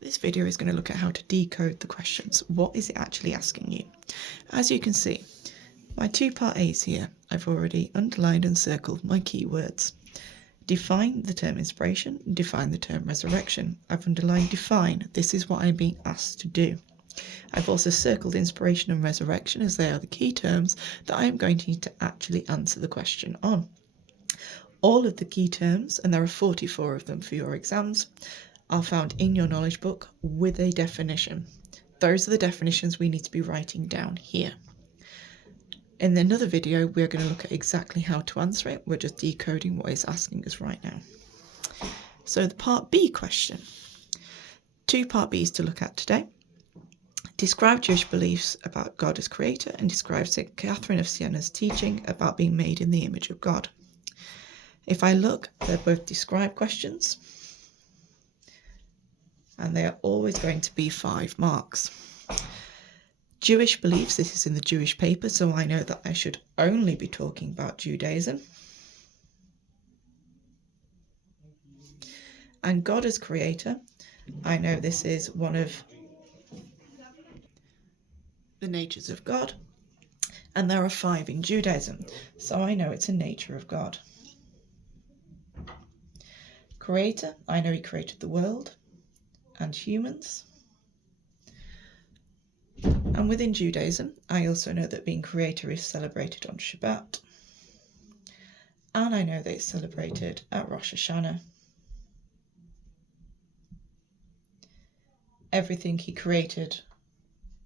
This video is going to look at how to decode the questions. What is it actually asking you? As you can see, my two-part A's here, I've already underlined and circled my keywords. Define the term inspiration, define the term resurrection. I've underlined define, this is what I'm being asked to do. I've also circled inspiration and resurrection as they are the key terms that I am going to need to actually answer the question on. All of the key terms, and there are 44 of them for your exams, are found in your knowledge book with a definition. Those are the definitions we need to be writing down here. In another video, we're going to look at exactly how to answer it. We're just decoding what it's asking us right now. So the part B question. Two part B's to look at today. Describe Jewish beliefs about God as creator and describe St. Catherine of Siena's teaching about being made in the image of God. If I look, they're both describe questions. And they are always going to be 5 marks. Jewish beliefs, this is in the Jewish paper, so I know that I should only be talking about Judaism. And God as creator, I know this is one of the natures of God, and there are 5 in Judaism, so I know it's a nature of God. Creator, I know he created the world and humans. And within Judaism, I also know that being creator is celebrated on Shabbat. And I know that it's celebrated at Rosh Hashanah. Everything he created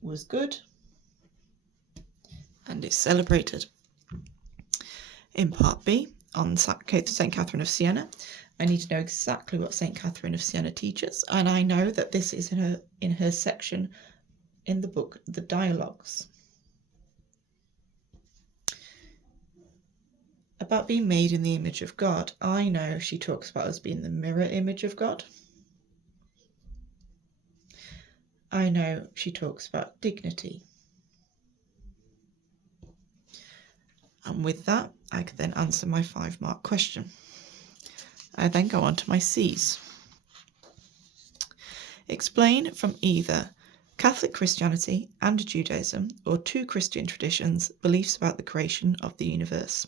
was good and is celebrated. In part B, on St. Catherine of Siena, I need to know exactly what St. Catherine of Siena teaches, and I know that this is in her section in the book, The Dialogues. About being made in the image of God, I know she talks about us being the mirror image of God. I know she talks about dignity. And with that, I can then answer my 5-mark question. I then go on to my C's. Explain from either Catholic Christianity and Judaism, or 2 Christian traditions, beliefs about the creation of the universe.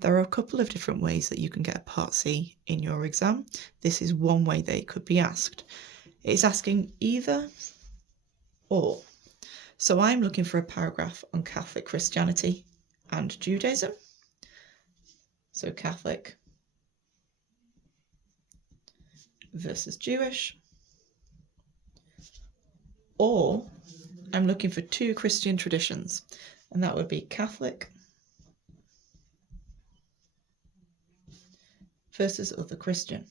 There are a couple of different ways that you can get a part C in your exam. This is one way that it could be asked. It's asking either or. So I'm looking for a paragraph on Catholic Christianity and Judaism. So Catholic versus Jewish. Or I'm looking for 2 Christian traditions, and that would be Catholic versus other Christian.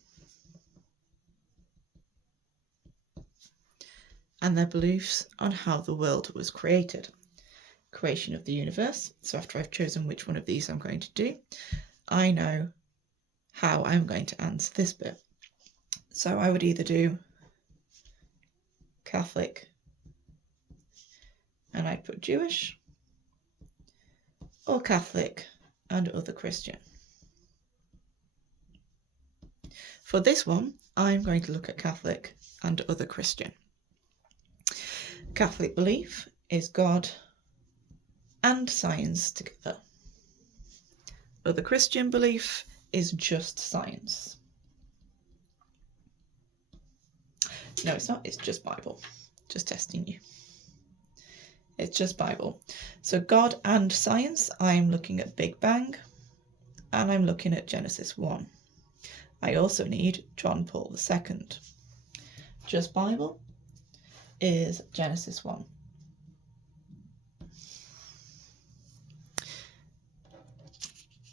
And their beliefs on how the world was created. Creation of the universe. So after I've chosen which one of these I'm going to do, I know how I'm going to answer this bit. So I would either do Catholic and I'd put Jewish, or Catholic and other Christian. For this one, I'm going to look at Catholic and other Christian. Catholic belief is God and science together. Other Christian belief is just science. No, it's not. It's just Bible. Just testing you. It's just Bible. So God and science, I'm looking at Big Bang, and I'm looking at Genesis 1. I also need John Paul II. Just Bible is Genesis 1.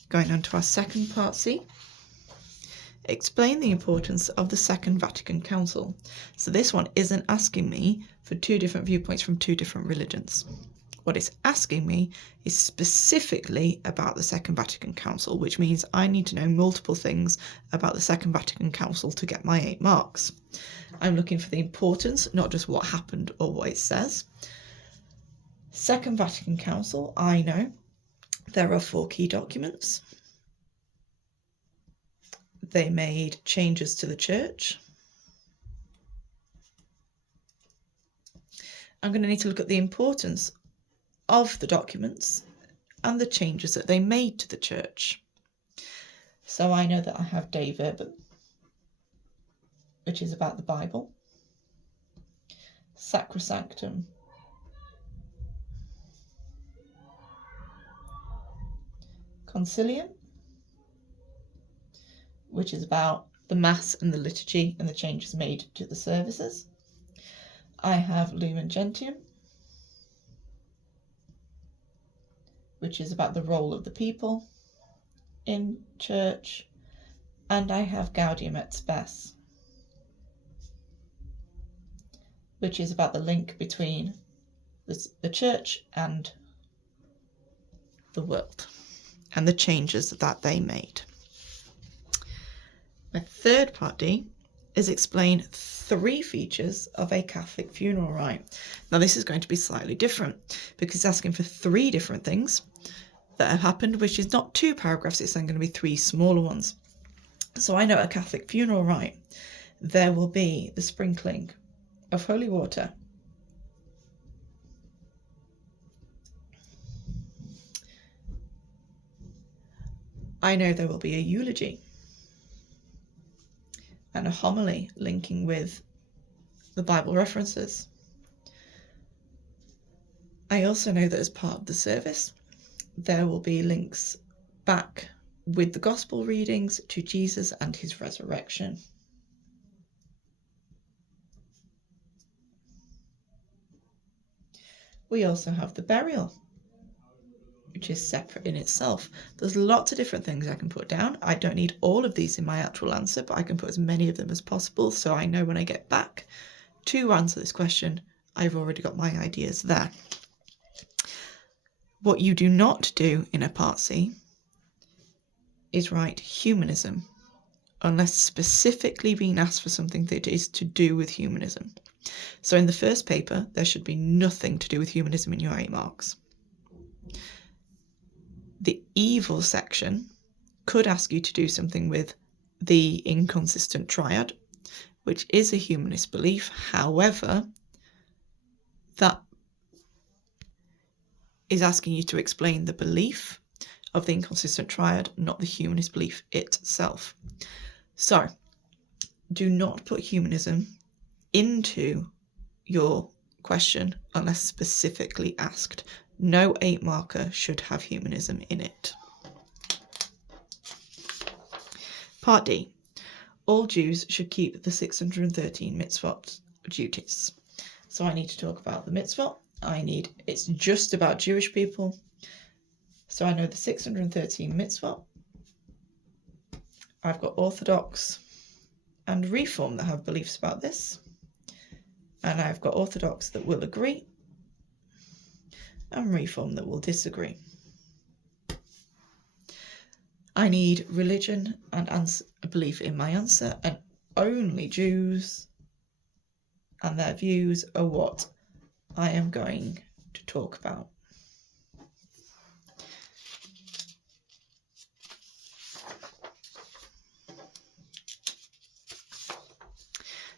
Going on to our second part C. Explain the importance of the Second Vatican Council. So this one isn't asking me for 2 different viewpoints from 2 different religions. What it's asking me is specifically about the Second Vatican Council, which means I need to know multiple things about the Second Vatican Council to get my 8 marks. I'm looking for the importance, not just what happened or what it says. Second Vatican Council, I know there are 4 key documents. They made changes to the church. I'm going to need to look at the importance of the documents and the changes that they made to the church. So I know that I have De Verbum, which is about the Bible, Sacrosanctum, Concilium, which is about the Mass and the liturgy and the changes made to the services. I have Lumen Gentium, which is about the role of the people in church, and I have Gaudium et Spes, which is about the link between the church and the world and the changes that they made. My third part D is explain 3 features of a Catholic funeral rite. Now this is going to be slightly different because it's asking for 3 different things that have happened, which is not 2 paragraphs, it's then going to be 3 smaller ones. So I know at a Catholic funeral rite there will be the sprinkling of holy water, I know there will be a eulogy and a homily linking with the Bible references. I also know that as part of the service, there will be links back with the gospel readings to Jesus and his resurrection. We also have the burial, which is separate in itself. There's lots of different things I can put down. I don't need all of these in my actual answer, but I can put as many of them as possible, so I know when I get back to answer this question, I've already got my ideas there. What you do not do in a Part C is write humanism, unless specifically being asked for something that is to do with humanism. So in the first paper, there should be nothing to do with humanism in your 8 marks. The evil section could ask you to do something with the inconsistent triad, which is a humanist belief. However, that is asking you to explain the belief of the inconsistent triad, not the humanist belief itself. So, do not put humanism into your question unless specifically asked. No 8 marker should have humanism in it. Part D. All Jews should keep the 613 mitzvot duties. So I need to talk about the mitzvot. It's just about Jewish people. So I know the 613 mitzvot. I've got Orthodox and Reform that have beliefs about this. And I've got Orthodox that will agree and Reform that will disagree. I need religion and belief in my answer, and only Jews and their views are what I am going to talk about.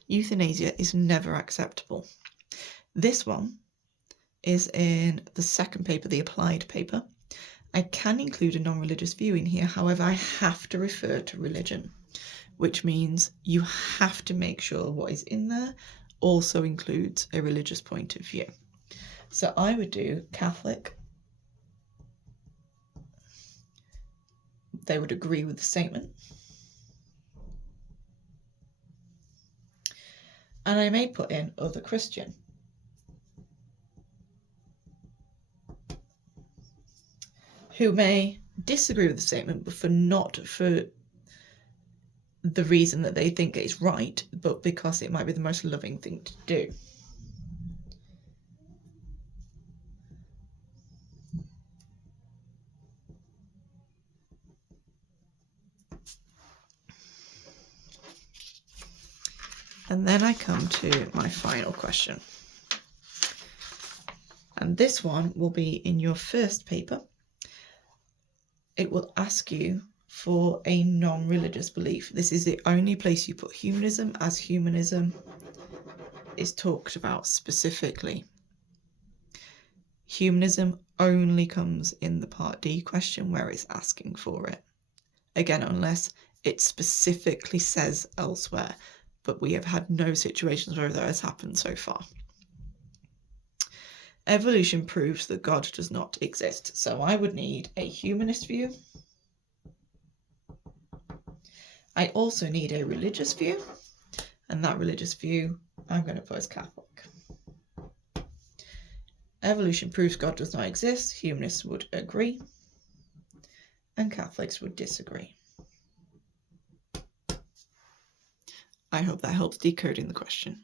Euthanasia is never acceptable. This one is in the second paper, the applied paper. I can include a non-religious view in here, however, I have to refer to religion, which means you have to make sure what is in there also includes a religious point of view. So I would do Catholic. They would agree with the statement. And I may put in other Christian. Who may disagree with the statement, but not for the reason that they think it's right, but because it might be the most loving thing to do. And then I come to my final question. And this one will be in your first paper. It will ask you for a non-religious belief. This is the only place you put humanism, as humanism is talked about specifically. Humanism only comes in the Part D question where it's asking for it. Again, unless it specifically says elsewhere, but we have had no situations where that has happened so far. Evolution proves that God does not exist. So I would need a humanist view. I also need a religious view. And that religious view, I'm going to put as Catholic. Evolution proves God does not exist. Humanists would agree. And Catholics would disagree. I hope that helps decoding the question.